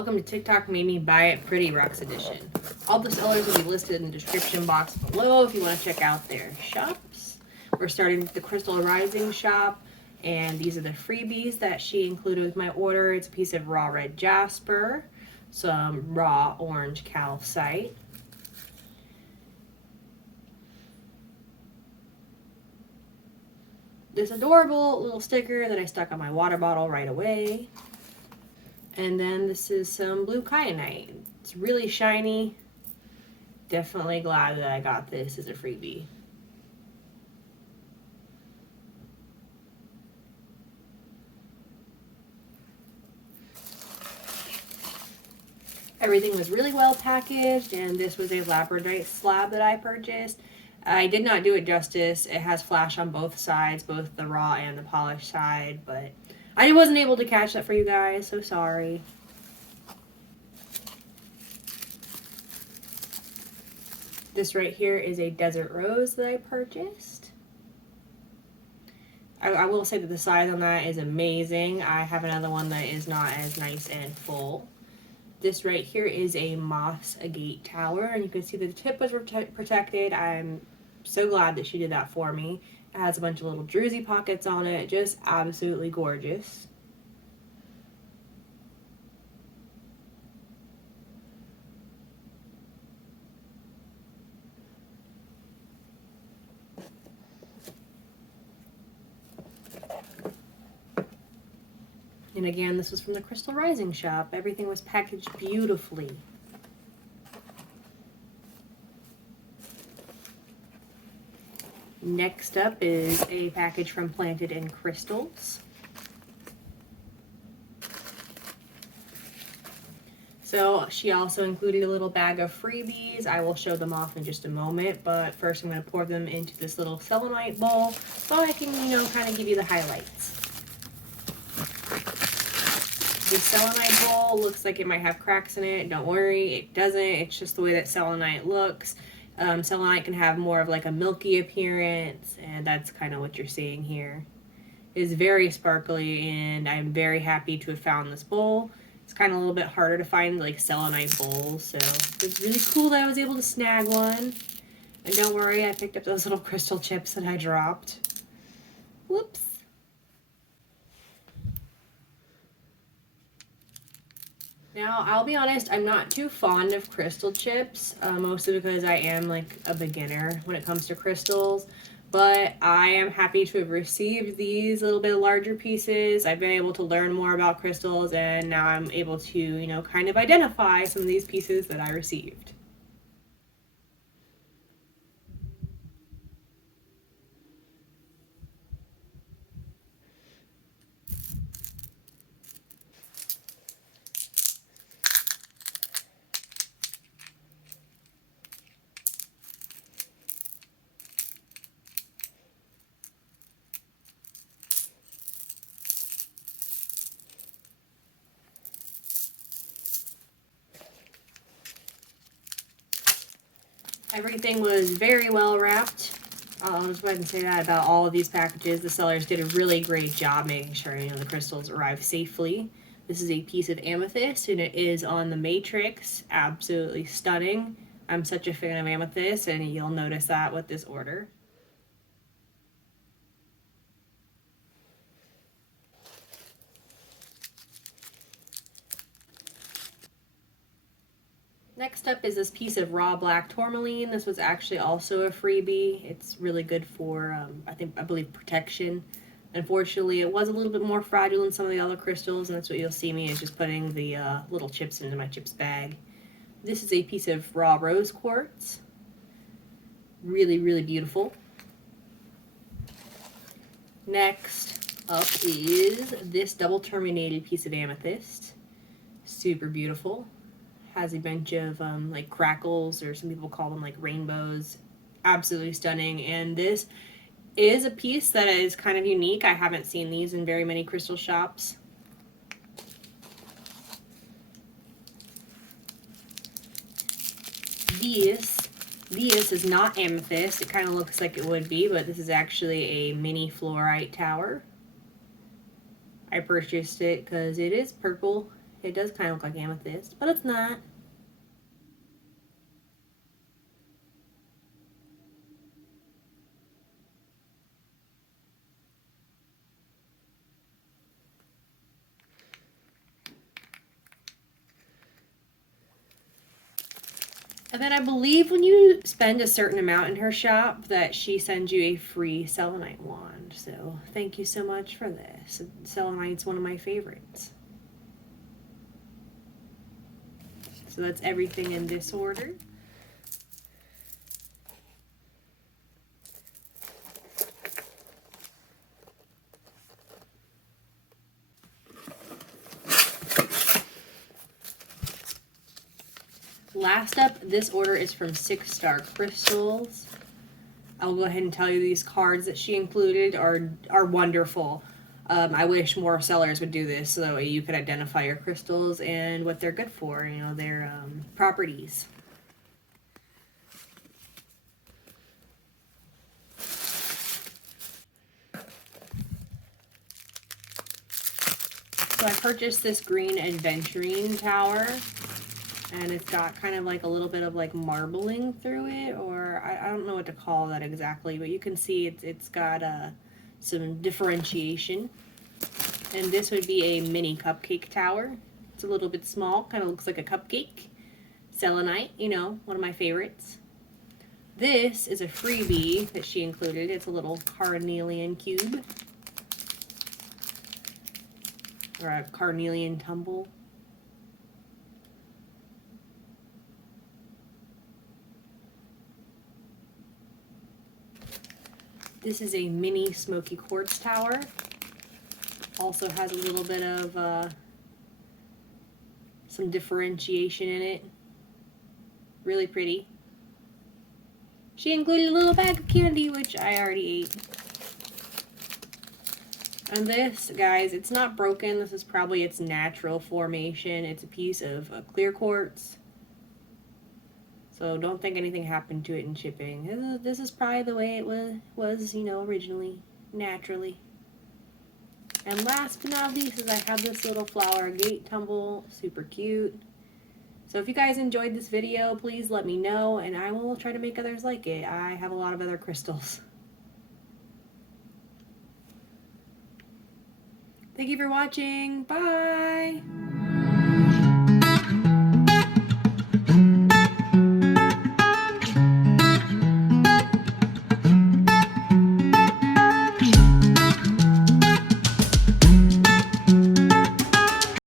Welcome to TikTok Made Me Buy It Pretty Rocks Edition. All the sellers will be listed in the description box below if you want to check out their shops. We're starting with the Crystal Rising shop, and these are the freebies that she included with my order. It's a piece of raw red jasper, some raw orange calcite, this adorable little sticker that I stuck on my water bottle right away. And then this is some blue kyanite. It's really shiny. Definitely glad that I got this as a freebie. Everything was really well packaged, and this was a labradorite slab that I purchased. I did not do it justice. It has flash on both sides, both the raw and the polished side, but I wasn't able to catch that for you guys, so sorry. This right here is a desert rose that I purchased. I will say that the size on that is amazing. I have another one that is not as nice and full. This right here is a moss agate tower, and you can see the tip was protected. I'm so glad that she did that for me. It has a bunch of little druzy pockets on it, just absolutely gorgeous. And again, this was from the Crystal Rising shop. Everything was packaged beautifully. Next up is a package from Planted in Crystals. So she also included a little bag of freebies. I will show them off in just a moment, but first I'm going to pour them into this little selenite bowl so I can, kind of give you the highlights. The selenite bowl looks like it might have cracks in it. Don't worry, it doesn't. It's just the way that selenite looks. Selenite can have more of like a milky appearance, and that's kind of what you're seeing here. It is very sparkly, and I'm very happy to have found this bowl. It's kind of a little bit harder to find like selenite bowls, so it's really cool that I was able to snag one. And don't worry, I picked up those little crystal chips that I dropped. Whoops. Now, I'll be honest, I'm not too fond of crystal chips, mostly because I am like a beginner when it comes to crystals, but I am happy to have received these little bit larger pieces. I've been able to learn more about crystals, and now I'm able to, kind of identify some of these pieces that I received. Everything was very well wrapped. I'll just go ahead and say that about all of these packages. The sellers did a really great job making sure the crystals arrive safely. This is a piece of amethyst, and it is on the matrix. Absolutely stunning. I'm such a fan of amethyst, and you'll notice that with this order. Next up is this piece of raw black tourmaline. This was actually also a freebie. It's really good for, I believe, protection. Unfortunately, it was a little bit more fragile than some of the other crystals, and that's what you'll see me is just putting the little chips into my chips bag. This is a piece of raw rose quartz. Really, really beautiful. Next up is this double terminated piece of amethyst. Super beautiful. Has a bunch of like crackles, or some people call them like rainbows. Absolutely stunning. And this is a piece that is kind of unique. I haven't seen these in very many crystal shops. This is not amethyst. It kind of looks like it would be, but this is actually a mini fluorite tower. I purchased it because it is purple It does kind of look like amethyst, but it's not. And then I believe when you spend a certain amount in her shop that she sends you a free selenite wand. So thank you so much for this. Selenite's one of my favorites. So that's everything in this order. Last up, this order is from 6 Star Crystals. I'll go ahead and tell you these cards that she included are wonderful. I wish more sellers would do this so that way you could identify your crystals and what they're good for, you know, their properties. So I purchased this green adventuring tower, and it's got kind of like a little bit of like marbling through it, or I don't know what to call that exactly, but you can see it's got some differentiation. And this would be a mini cupcake tower. It's a little bit small, kind of looks like a cupcake. Selenite, you know, one of my favorites. This is a freebie that she included. It's a little carnelian cube, or a carnelian tumble. This is a mini smoky quartz tower. Also has a little bit of some differentiation in it. Really pretty. She included a little bag of candy, which I already ate. And this, guys, it's not broken. This is probably its natural formation. It's a piece of clear quartz. So don't think anything happened to it in shipping. This is probably the way it was, you know, originally, naturally. And last but not least is I have this little flower gate tumble, super cute. So if you guys enjoyed this video, please let me know and I will try to make others like it. I have a lot of other crystals. Thank you for watching. Bye!